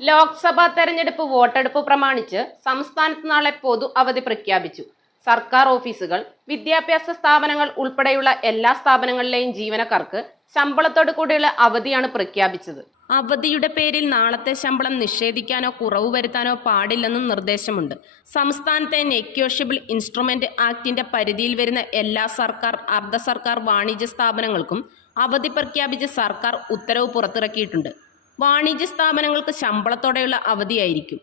ലോക്സഭാ തെരഞ്ഞെടുപ്പ് വോട്ടെടുപ്പ് പ്രമാണിച്ച് സംസ്ഥാനത്ത് നാളെ പൊതു അവധി പ്രഖ്യാപിച്ചു. സർക്കാർ ഓഫീസുകൾ വിദ്യാഭ്യാസ സ്ഥാപനങ്ങൾ ഉൾപ്പെടെയുള്ള എല്ലാ സ്ഥാപനങ്ങളിലെയും ജീവനക്കാർക്ക് ശമ്പളത്തോടു കൂടിയുള്ള അവധിയാണ് പ്രഖ്യാപിച്ചത്. അവധിയുടെ പേരിൽ നാളത്തെ ശമ്പളം നിഷേധിക്കാനോ കുറവ് വരുത്താനോ പാടില്ലെന്നും നിർദ്ദേശമുണ്ട്. സംസ്ഥാനത്തെ നെക്യോഷ്യബിൾ ഇൻസ്ട്രുമെന്റ് ആക്ടിന്റെ പരിധിയിൽ വരുന്ന എല്ലാ സർക്കാർ അർദ്ധ സർക്കാർ വാണിജ്യ സ്ഥാപനങ്ങൾക്കും അവധി പ്രഖ്യാപിച്ച് സർക്കാർ ഉത്തരവ് പുറത്തിറക്കിയിട്ടുണ്ട്. വാണിജ്യ സ്ഥാപനങ്ങൾക്ക് ശമ്പളത്തോടെയുള്ള അവധിയായിരിക്കും.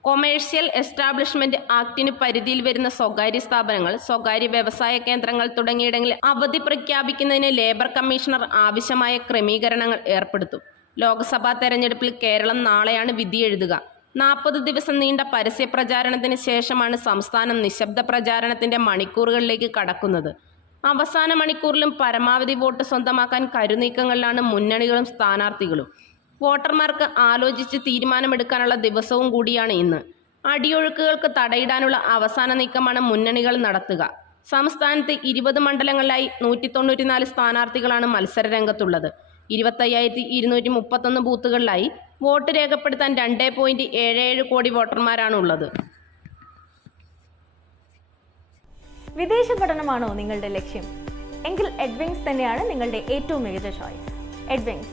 കൊമേഴ്സ്യൽ എസ്റ്റാബ്ലിഷ്മെന്റ് ആക്ടിന് പരിധിയിൽ വരുന്ന സ്വകാര്യ സ്ഥാപനങ്ങൾ സ്വകാര്യ വ്യവസായ കേന്ദ്രങ്ങൾ തുടങ്ങിയിടങ്ങളിൽ അവധി പ്രഖ്യാപിക്കുന്നതിന് ലേബർ കമ്മീഷണർ ആവശ്യമായ ക്രമീകരണങ്ങൾ ഏർപ്പെടുത്തും. ലോക്സഭാ തെരഞ്ഞെടുപ്പിൽ കേരളം നാളെയാണ് വിധി എഴുതുക. നാൽപ്പത് ദിവസം നീണ്ട പരസ്യ പ്രചാരണത്തിന് ശേഷമാണ് സംസ്ഥാനം നിശബ്ദ പ്രചാരണത്തിന്റെ മണിക്കൂറുകളിലേക്ക് കടക്കുന്നത്. അവസാന മണിക്കൂറിലും പരമാവധി വോട്ട് സ്വന്തമാക്കാൻ കരുനീക്കങ്ങളിലാണ് മുന്നണികളും സ്ഥാനാർത്ഥികളും. വോട്ടർമാർക്ക് ആലോചിച്ച് തീരുമാനമെടുക്കാനുള്ള ദിവസവും കൂടിയാണ് ഇന്ന്. അടിയൊഴുക്കുകൾക്ക് തടയിടാനുള്ള അവസാന നീക്കമാണ് മുന്നണികൾ നടത്തുക. സംസ്ഥാനത്ത് ഇരുപത് മണ്ഡലങ്ങളിലായി നൂറ്റി തൊണ്ണൂറ്റിനാല് സ്ഥാനാർത്ഥികളാണ് മത്സര രംഗത്തുള്ളത് ഇരുപത്തയ്യായിരത്തി ഇരുന്നൂറ്റി മുപ്പത്തൊന്ന് ബൂത്തുകളിലായി വോട്ട് രേഖപ്പെടുത്താൻ രണ്ട് പോയിന്റ് ഏഴ് ഏഴ് കോടി വോട്ടർമാരാണ് ഉള്ളത് വിദേശ പഠനമാണോ നിങ്ങളുടെ ലക്ഷ്യം? എങ്കിൽ എഡ്വിങ്സ് തന്നെയാണ് നിങ്ങളുടെ ഏറ്റവും മികച്ച choice Edwings